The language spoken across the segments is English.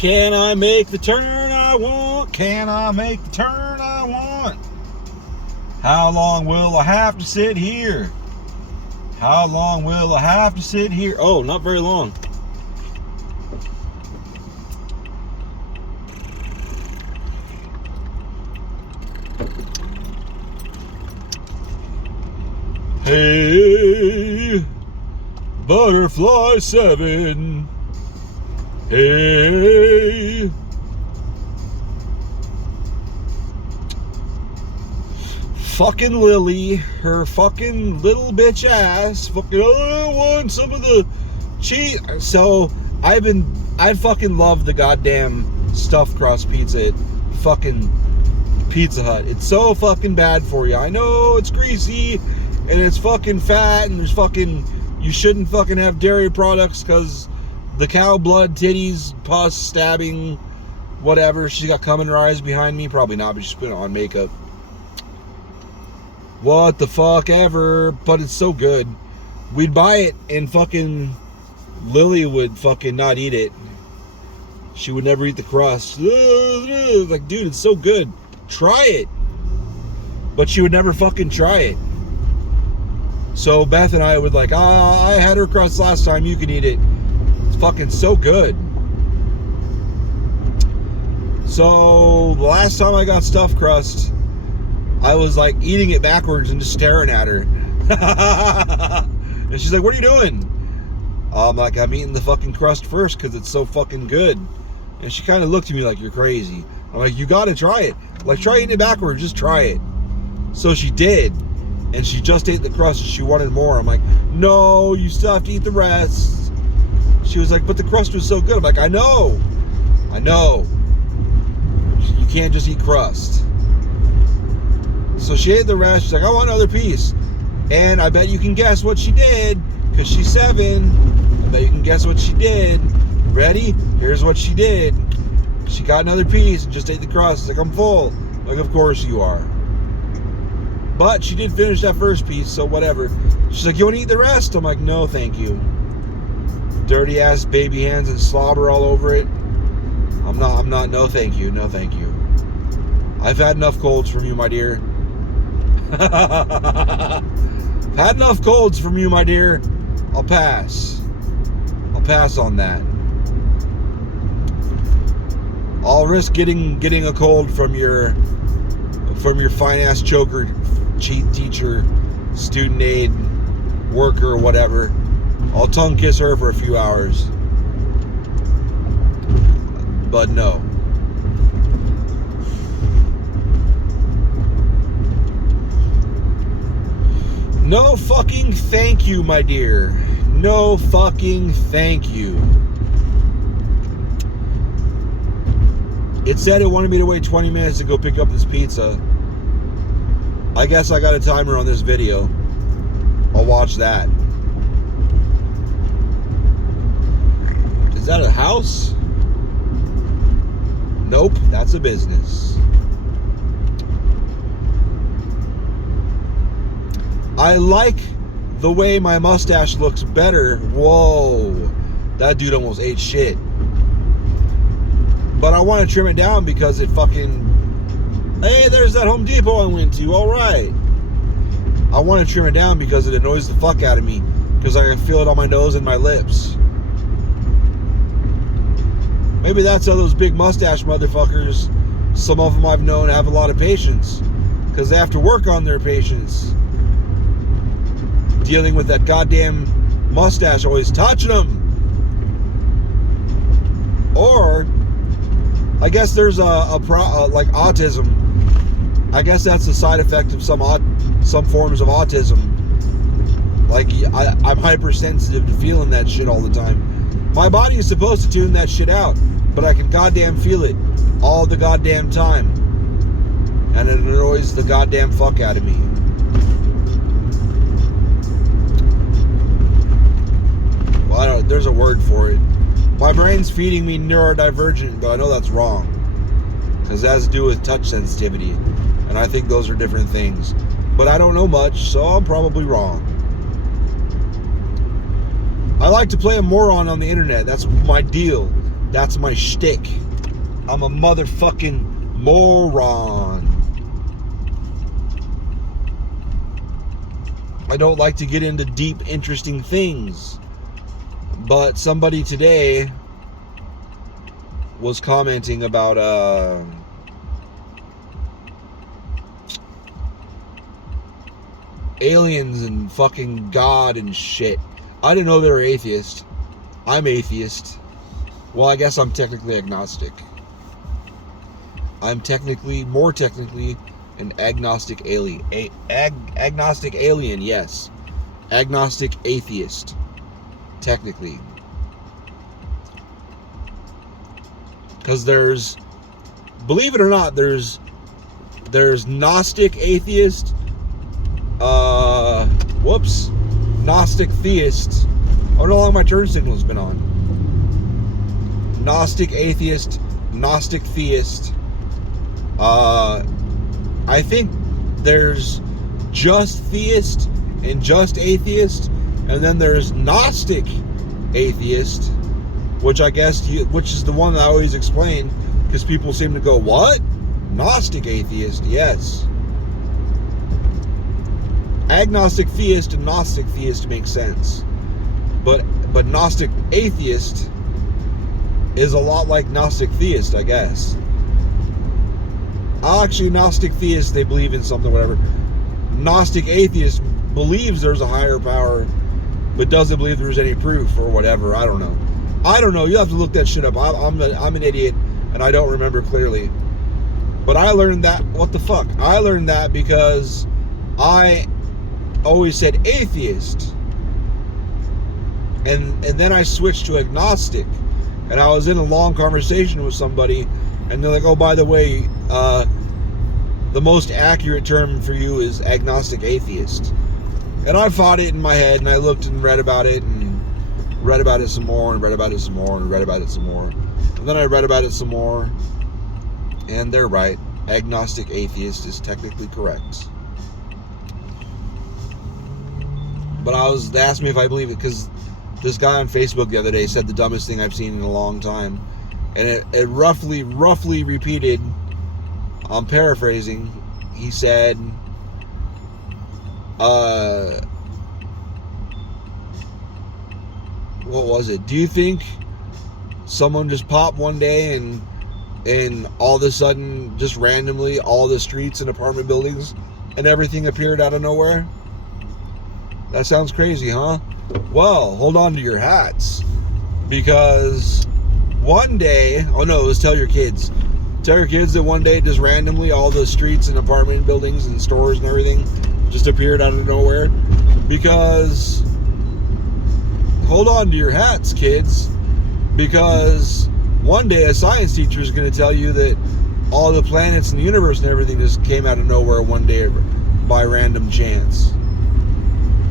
Can I make the turn I want? Can I make the turn I want? How long will I have to sit here? How long will I have to sit here? Oh, not very long. Hey, Butterfly 7. Hey. Fucking Lily, her fucking little bitch ass, fucking, oh, I want some of the cheese. So, I fucking love the goddamn stuffed crust pizza at fucking Pizza Hut. It's so fucking bad for you. I know it's greasy, and it's fucking fat, and there's fucking, you shouldn't fucking have dairy products, because the cow blood, titties, pus, stabbing, whatever. She's got cum in her eyes behind me. Probably not, but she's putting on makeup. What the fuck ever, but it's so good. We'd buy it and fucking Lily would fucking not eat it. She would never eat the crust. Like, dude, it's so good. Try it. But she would never fucking try it. So Beth and I would like, I had her crust last time, you can eat it. It's fucking so good. So the last time I got stuffed crust, I was like eating it backwards and just staring at her. And she's like, what are you doing? I'm like, I'm eating the fucking crust first because it's so fucking good. And she kind of looked at me like, you're crazy. I'm like, you gotta try it. Like, try eating it backwards, just try it. So she did. And she just ate the crust and she wanted more. I'm like, no, you still have to eat the rest. She was like, but the crust was so good. I'm like, I know. You can't just eat crust. So she ate the rest. She's like, I want another piece. And I bet you can guess what she did, because she's 7. I bet you can guess what she did. Ready? Here's what she did. She got another piece and just ate the crust. She's like, I'm full. I'm like, of course you are. But she did finish that first piece, so whatever. She's like, you want to eat the rest? I'm like, no, thank you. Dirty ass baby hands and slobber all over it. I'm not, no thank you, no thank you. I've had enough colds from you, my dear. Had enough colds from you, my dear. I'll pass on that. I'll risk getting a cold from your fine ass choker, cheat teacher, student aid, worker, whatever. I'll tongue kiss her for a few hours. But no. No fucking thank you, my dear. No fucking thank you. It said it wanted me to wait 20 minutes to go pick up this pizza. I guess I got a timer on this video. I'll watch that. Is that a house? Nope, that's a business. I like the way my mustache looks better. Whoa, that dude almost ate shit. But I want to trim it down because it fucking... Hey, there's that Home Depot I went to. All right. I want to trim it down because it annoys the fuck out of me. Because I can feel it on my nose and my lips. Maybe that's how those big mustache motherfuckers, some of them I've known, have a lot of patience. Because they have to work on their patience. Dealing with that goddamn mustache always touching them. Or... I guess there's like autism. I guess that's a side effect of some forms of autism. Like I'm hypersensitive to feeling that shit all the time. My body is supposed to tune that shit out, but I can goddamn feel it all the goddamn time, and it annoys the goddamn fuck out of me. Well, I don't. There's a word for it. My brain's feeding me neurodivergent, but I know that's wrong. Because it has to do with touch sensitivity. And I think those are different things. But I don't know much, so I'm probably wrong. I like to play a moron on the internet. That's my deal. That's my shtick. I'm a motherfucking moron. I don't like to get into deep, interesting things. But somebody today was commenting about aliens and fucking God and shit. I didn't know they were atheist. I'm atheist. Well, I guess I'm technically agnostic. I'm more technically, an agnostic alien. Agnostic alien, yes. Agnostic atheist, technically. Because there's, believe it or not, there's Gnostic atheist, Gnostic theist. I don't know how long my turn signal has been on. Gnostic atheist, Gnostic theist. I think there's just theist and just atheist, and then there's Gnostic atheist, which I guess, which is the one that I always explain, because people seem to go, what? Gnostic atheist, yes. Agnostic theist and Gnostic theist makes sense. But Gnostic atheist is a lot like Gnostic theist, I guess. Actually, Gnostic theist, they believe in something, whatever. Gnostic atheist believes there's a higher power, but doesn't believe there's any proof or whatever. I don't know. You have to look that shit up. I'm an idiot, and I don't remember clearly. But I learned that. What the fuck? I learned that because I always said atheist, and then I switched to agnostic, and I was in a long conversation with somebody, and they're like, oh, by the way, the most accurate term for you is agnostic atheist. And I fought it in my head, and I looked and read about it, and read about it some more, and read about it some more, and read about it some more. And then I read about it some more, and they're right. Agnostic atheist is technically correct. But they asked me if I believe it, because this guy on Facebook the other day said the dumbest thing I've seen in a long time. And it roughly repeated, I'm paraphrasing, he said, what was it? Do you think someone just popped one day and all of a sudden, just randomly, all the streets and apartment buildings and everything appeared out of nowhere? That sounds crazy, huh? Well, hold on to your hats, because one day, tell your kids that one day just randomly all the streets and apartment buildings and stores and everything just appeared out of nowhere. Because hold on to your hats, kids, because one day a science teacher is going to tell you that all the planets in the universe and everything just came out of nowhere one day by random chance.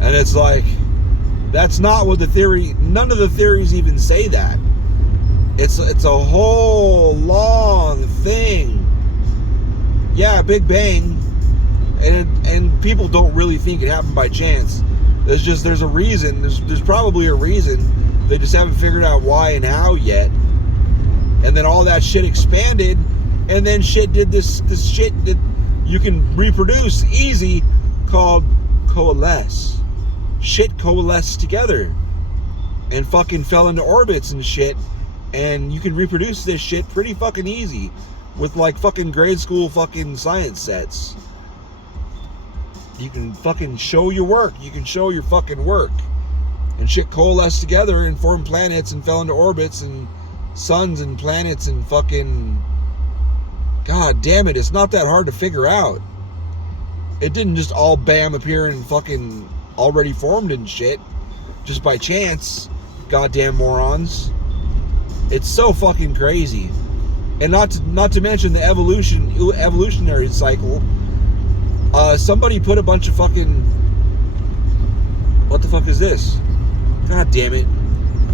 And it's like, that's not what none of the theories even say that. It's a whole long thing. Yeah, Big Bang, and people don't really think it happened by chance. There's a reason. There's probably a reason. They just haven't figured out why and how yet. And then all that shit expanded, and then shit did this shit that you can reproduce easy, called coalesce. Shit coalesced together and fucking fell into orbits and shit, and you can reproduce this shit pretty fucking easy with like fucking grade school fucking science sets. You can fucking show your work. You can show your fucking work. And shit coalesced together and formed planets and fell into orbits and suns and planets and fucking... God damn it, it's not that hard to figure out. It didn't just all bam appear and fucking already formed and shit just by chance. Goddamn morons. It's so fucking crazy. And not to mention the evolutionary cycle. Somebody put a bunch of fucking... What the fuck is this? God damn it.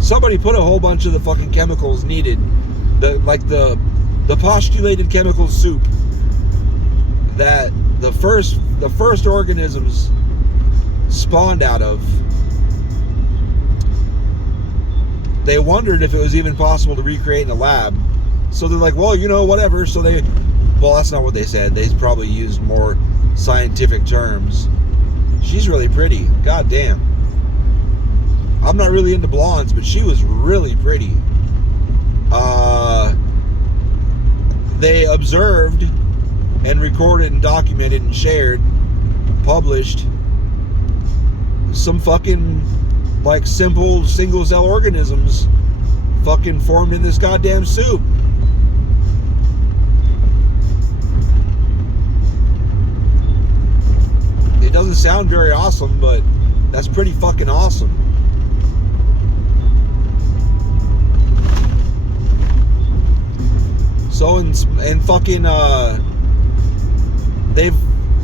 Somebody put a whole bunch of the fucking chemicals needed. The postulated chemical soup that the first organisms spawned out of. they wondered if it was even possible to recreate in a lab. So they're like, well, whatever. So well, that's not what they said. They probably used more scientific terms. She's really pretty. God damn. I'm not really into blondes, but she was really pretty. They observed and recorded and documented and shared, published some fucking like simple single cell organisms fucking formed in this goddamn soup. It doesn't sound very awesome, but that's pretty fucking awesome. So and fucking they've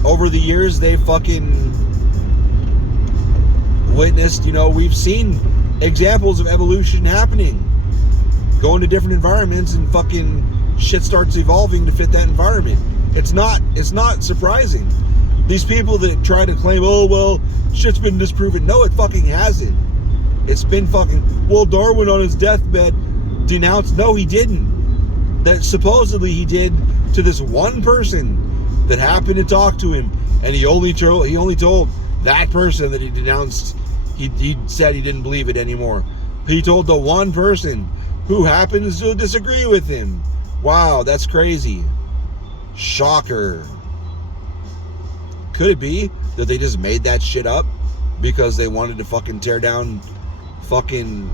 over the years they've fucking witnessed, we've seen examples of evolution happening. Go into different environments and fucking shit starts evolving to fit that environment. It's not surprising. These people that try to claim, oh well, shit's been disproven. No, it fucking hasn't. It's been fucking, well, Darwin on his deathbed denounced. No, he didn't. That supposedly he did to this one person that happened to talk to him, and he only told that person that he denounced. He said he didn't believe it anymore. He told the one person who happens to disagree with him. Wow, that's crazy. Shocker. Could it be that they just made that shit up because they wanted to fucking tear down fucking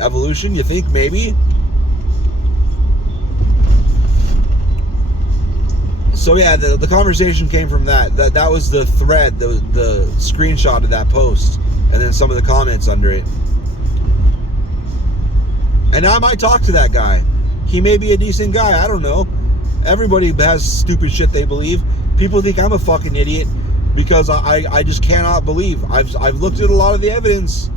evolution? You think maybe? So yeah, the conversation came from that. That was the thread, the screenshot of that post, and then some of the comments under it. And I might talk to that guy. He may be a decent guy. I don't know. Everybody has stupid shit they believe. People think I'm a fucking idiot because I just cannot believe. I've looked at a lot of the evidence.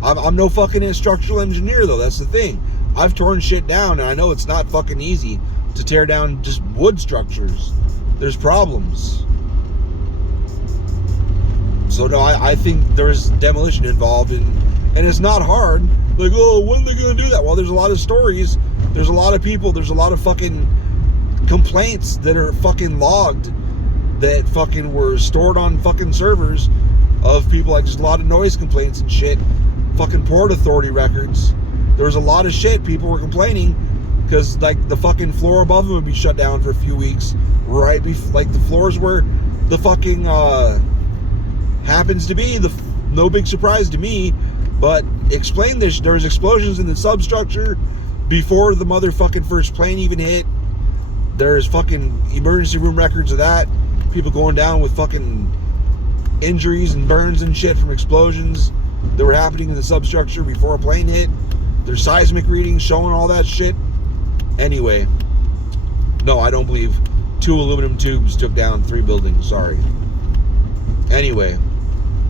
I'm no fucking structural engineer though. That's the thing. I've torn shit down, and I know it's not fucking easy to tear down just wood structures. There's problems. So no, I think there's demolition involved, and it's not hard. Like, oh, when are they gonna do that? Well, there's a lot of stories. There's a lot of people. There's a lot of fucking complaints that are fucking logged, that fucking were stored on fucking servers of people, like just a lot of noise complaints and shit. Fucking Port Authority records. There was a lot of shit. People were complaining because like the fucking floor above them would be shut down for a few weeks, right? Like the floors where the fucking happens to be. No big surprise to me, but explain this. There was explosions in the substructure before the motherfucking first plane even hit. There's fucking emergency room records of that. People going down with fucking injuries and burns and shit from explosions that were happening in the substructure before a plane hit. There's seismic readings showing all that shit. Anyway, no, I don't believe 2 aluminum tubes took down 3 buildings. Sorry. Anyway,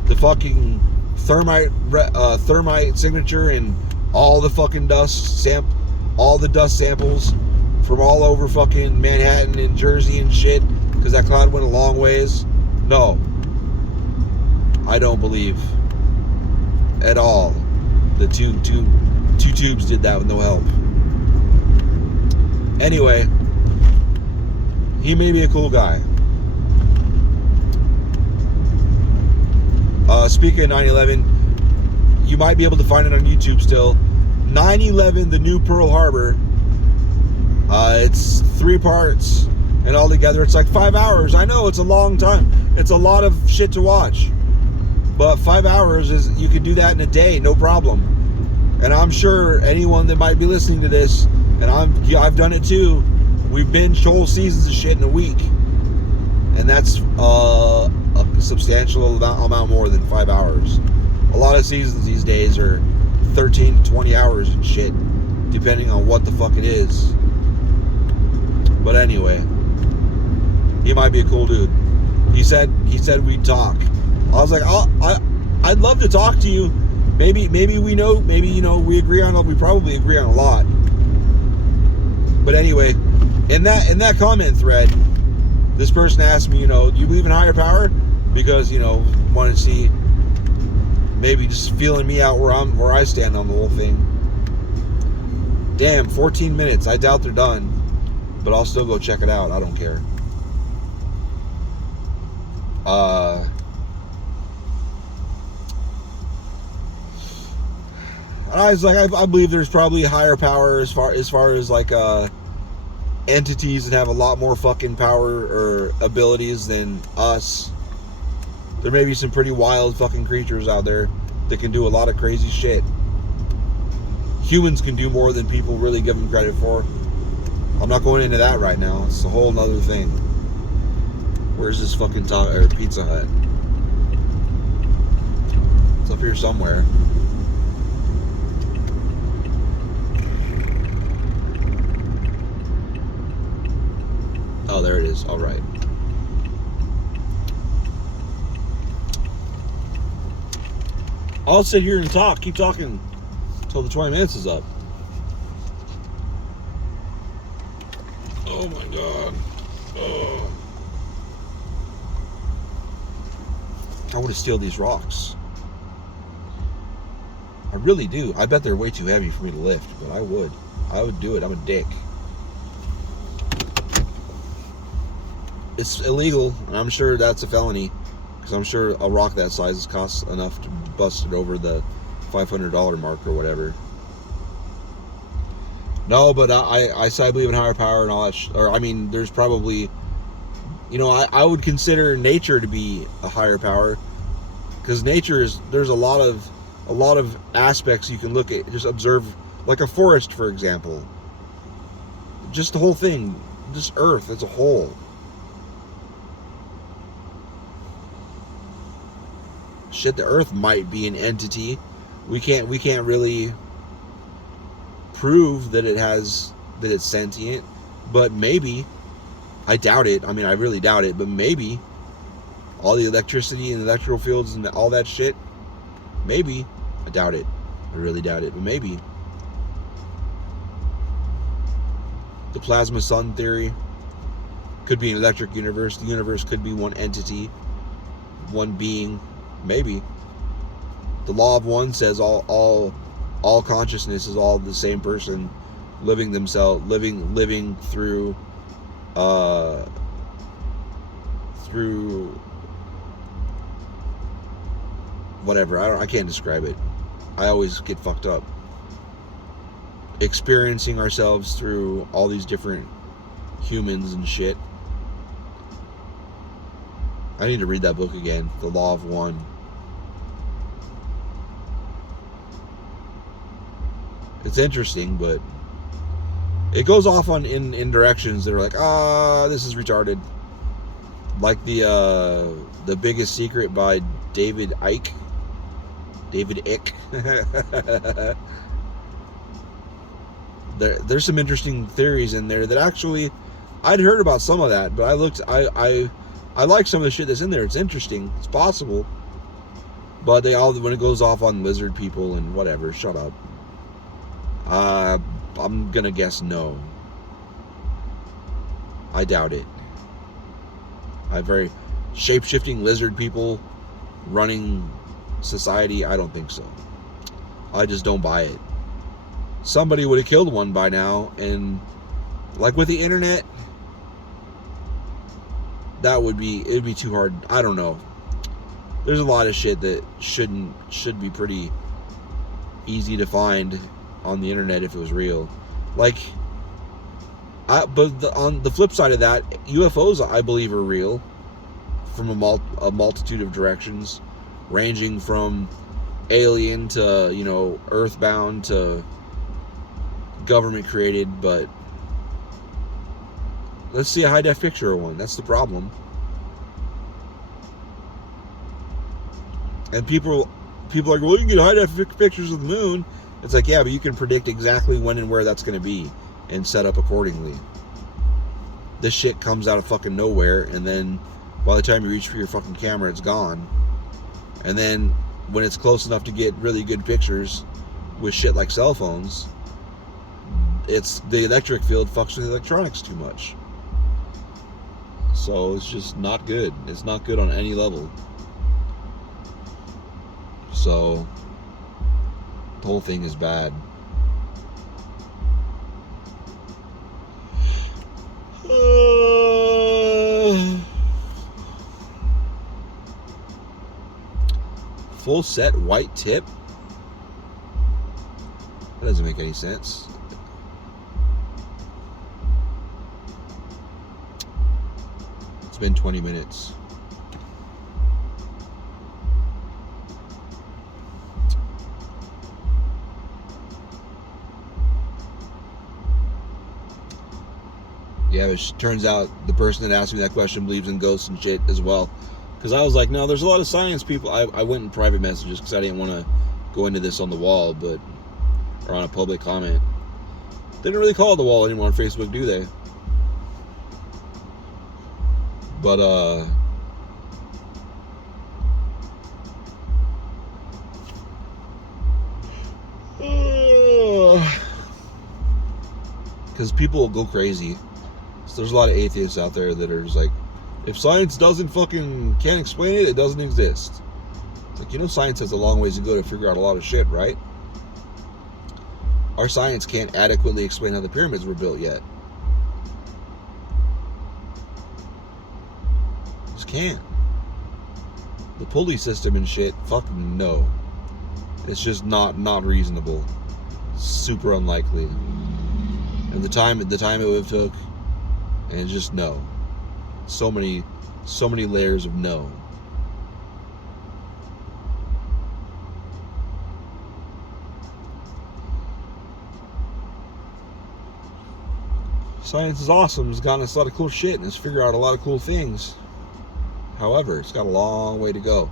the fucking thermite signature and all the fucking all the dust samples from all over fucking Manhattan and Jersey and shit, because that cloud went a long ways. No, I don't believe at all the two tubes did that with no help. Anyway, he may be a cool guy. Speaking of 9/11, you might be able to find it on YouTube still. 9/11, the new Pearl Harbor. It's 3 parts, and all together it's like 5 hours. I know it's a long time. It's a lot of shit to watch, but 5 hours is, you could do that in a day, no problem. And I'm sure anyone that might be listening to this, and I've done it too. We've binged whole seasons of shit in a week, and that's a substantial amount more than 5 hours. A lot of seasons these days are 13 to 20 hours and shit, depending on what the fuck it is. But anyway, he might be a cool dude. He said we'd talk. I was like, I'd love to talk to you. Maybe we probably agree on a lot. But anyway, in that comment thread, this person asked me, do you believe in higher power? Because, wanted to see, maybe just feeling me out where I stand on the whole thing. Damn, 14 minutes. I doubt they're done. But I'll still go check it out. I don't care. I was like, I believe there's probably a higher power as far as like entities that have a lot more fucking power or abilities than us. There may be some pretty wild fucking creatures out there that can do a lot of crazy shit. Humans can do more than people really give them credit for. I'm not going into that right now. It's a whole nother thing. Where's this fucking Pizza Hut? It's up here somewhere. Oh, there it is. All right. I'll sit here and talk. Keep talking until the 20 minutes is up. Oh my God. Oh. I want to steal these rocks. I really do. I bet they're way too heavy for me to lift, but I would. I would do it. I'm a dick. It's illegal, and I'm sure that's a felony, because I'm sure a rock that size costs enough to bust it over the $500 mark or whatever. No, but I believe in higher power and all that. Or I mean, there's probably, I would consider nature to be a higher power, because nature is, there's a lot of aspects you can look at, just observe, like a forest, for example. Just the whole thing, just Earth as a whole. Shit, the Earth might be an entity. We can't really prove that it's sentient, but maybe. I doubt it. I mean, I really doubt it, but maybe. All the electricity and electrical fields and all that shit, maybe. I doubt it. I really doubt it, but maybe. The plasma sun theory could be an electric universe. The universe could be one entity, one being. Maybe. The law of one says all consciousness is all the same person living through whatever. I can't describe it. I always get fucked up. Experiencing ourselves through all these different humans and shit. I need to read that book again. The Law of One. It's interesting, but it goes off in directions that are like, this is retarded. Like the Biggest Secret by David Icke. There's some interesting theories in there that actually I'd heard about some of that, but I like some of the shit that's in there. It's interesting. It's possible. But when it goes off on lizard people and whatever, shut up. I'm gonna guess no. I doubt it. Shape-shifting lizard people running society, I don't think so. I just don't buy it. Somebody would have killed one by now, and like with the internet, it'd be too hard. I don't know. There's a lot of shit that should be pretty easy to find on the internet if it was real. But on the flip side of that, UFOs I believe are real, from a multitude of directions, ranging from alien to earthbound to government created. But let's see a high def picture of one. That's the problem. And people are like, well, you can get high def pictures of the moon. It's like, yeah, but you can predict exactly when and where that's going to be and set up accordingly. This shit comes out of fucking nowhere, and then by the time you reach for your fucking camera, it's gone. And then when it's close enough to get really good pictures with shit like cell phones, it's the electric field fucks with the electronics too much. So it's just not good. It's not good on any level. So the whole thing is bad. full set white tip? That doesn't make any sense. It's been 20 minutes. Yeah, but it turns out the person that asked me that question believes in ghosts and shit as well. Because I was like, no, there's a lot of science people. I went in private messages because I didn't want to go into this on the wall, or on a public comment. They don't really call it the wall anymore on Facebook, do they? But, because people will go crazy. So there's a lot of atheists out there that are just like, if science can't explain it, it doesn't exist. It's like, science has a long ways to go to figure out a lot of shit, right? Our science can't adequately explain how the pyramids were built yet. Just can't. The pulley system and shit, fucking no. It's just not reasonable. Super unlikely. And the time it would have took, and just no. So many layers of no. Science is awesome. It's gotten us a lot of cool shit and it's figured out a lot of cool things. However, it's got a long way to go.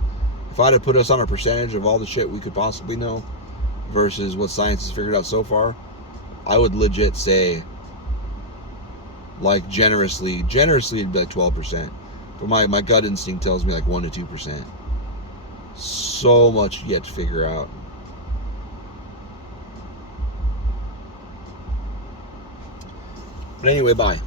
If I'd have put us on a percentage of all the shit we could possibly know versus what science has figured out so far, I would legit say, like generously it'd be like 12%. But my gut instinct tells me like 1 to 2%. So much yet to figure out. But anyway, bye.